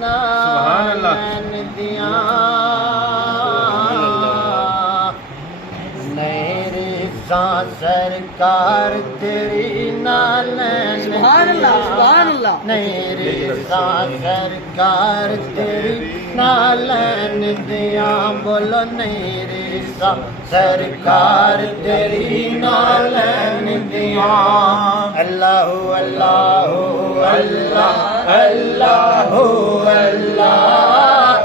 सुभान अल्लाह। नालन दिया सरकार तेरी नालन सुभान अल्लाह, सुभान अल्लाह। मेरे सरकार तेरी नालन दिया बोलो मेरे सरकार तेरी नालन दिया अल्लाह अल्लाह अल्लाह अल्लाह अल्लाह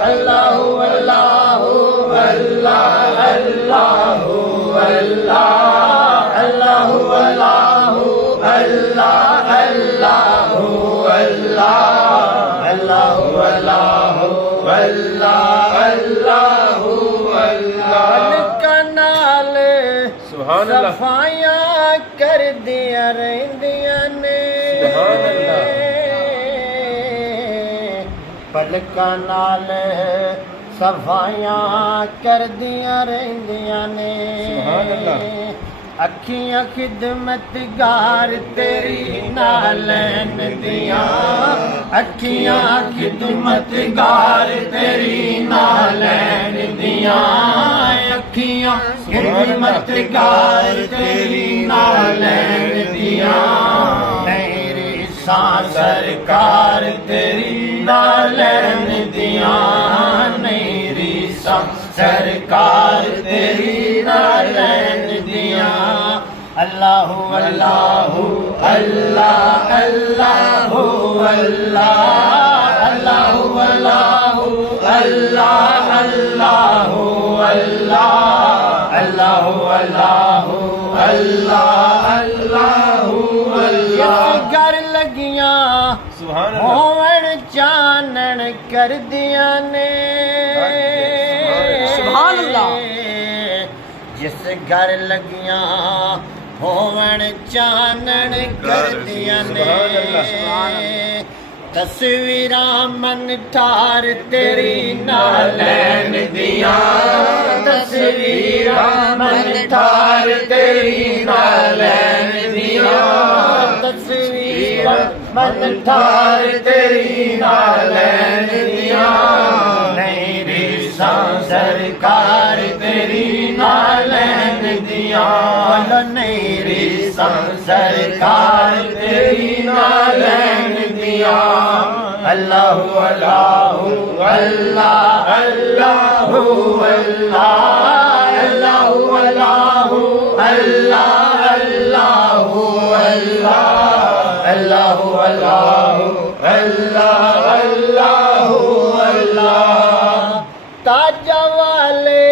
अल्लाह अल्लाह अल्लाह अल्लाह अल्लाह अल्लाहु अल्लाहु अल्लाह अल्लाहु अल्लाह अल्लाहु अल्लाहु अल्लाह अल्लाहु अल्लाह का नाल सुभान अल्लाह। सफाया कर दिया रहंदियां ने सुभान अल्लाह। पलका नाल सफाया कर दिया रहंदियां ने सुभान अल्लाह। अखियां खिदमतगार तेरी नालन दिया अखियां खिदमतगार तेरी नालन दिया अखियां खिदमतगार तेरी नालन दिया मेरी सरकार तेरी नालन दिया मेरी सरकार तेरी नालन दिया अल्लाहु अल्लाहु अल्लाह अल्लाहु अल्लाह अल्लाहु अल्लाहु अल्लाह अल्लाहु अल्लाह अल्लाहु अल्लाहु अल्लाह अल्लाहु अल्लाह घर लगियां सुभान अल्लाह। होवण चानन कर दिया ने सुभान अल्लाह। जिस घर लगियां होवण चानन कर दिया ने तस्वीरां मन ठार तेरी नालन दिया तस्वीरां मन ठार तेरी नालन दिया तस्वीरां मन ठार तेरी नालन दिया मेरी सरकार तेरी नालन दिया मेरी सरकार तेरी नालन दिया अल्लाहु अल्लाहु अल्लाह अल्लाहु अल्लाह अल्लाहु अल्लाहु अल्लाह अल्लाहु अल्लाह अल्लाहु अल्लाहु अल्लाह अल्लाहु अल्लाह ताजा वाले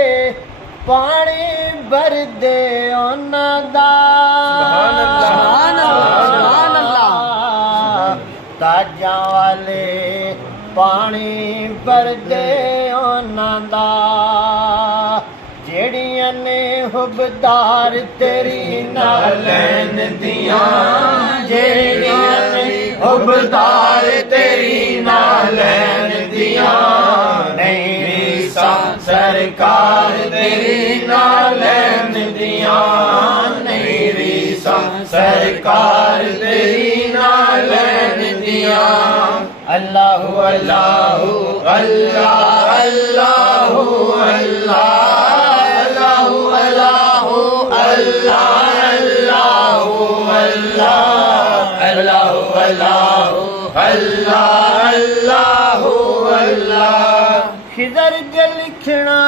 पानी भर दे उन्हां दा सुभान अल्लाह। सुभान अल्लाह, सुभान अल्लाह। ताजा वाले पानी भर दे उन्हां दा जेड़ियां ने हुबदार तेरी नालन दिया जेड़ियां ने हुबदार तेरी नालन दिया मेरी सरकार तेरी नालन दिया मेरी सरकार तेरी नालन दिया अल्लाहु अल्लाहु अल्लाह अल्लाहु अल्लाह अल्लाहु अल्लाहु अल्लाह अल्लाहु अल्लाह अल्लाहु अल्लाहु अल्लाह अल्लाहु अल्लाह खिदर जे लिखना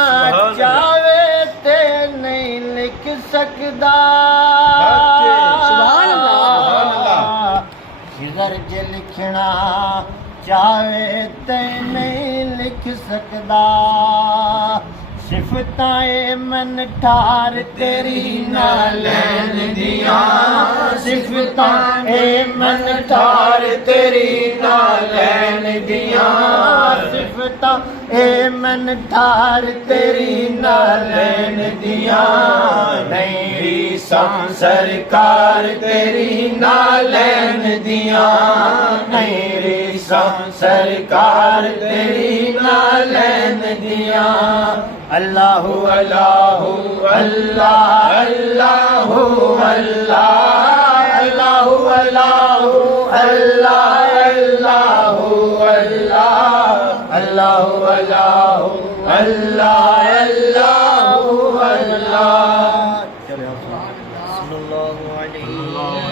चाहे ते नहीं लिख सकदा सुभान अल्लाह, सुभान अल्लाह। खिदर जे लिखना चाहे ते नहीं लिख सकदा सिफताए मन ठार तेरी नालन दिया सिफताए मन ठार तेरी नालन दिया सिफताए मन ठार तेरी नालन दिया मेरी सरकार तेरी नालन दिया मेरी सरकार तेरी नालन दिया अल्लाहु अल्लाहु अल्लाह अल्लाहु अल्लाह अल्लाहु अल्लाहु अल्लाह अल्लाहु अल्लाह अल्लाह अल्लाह अल्लाह अल्लाह अल्लाह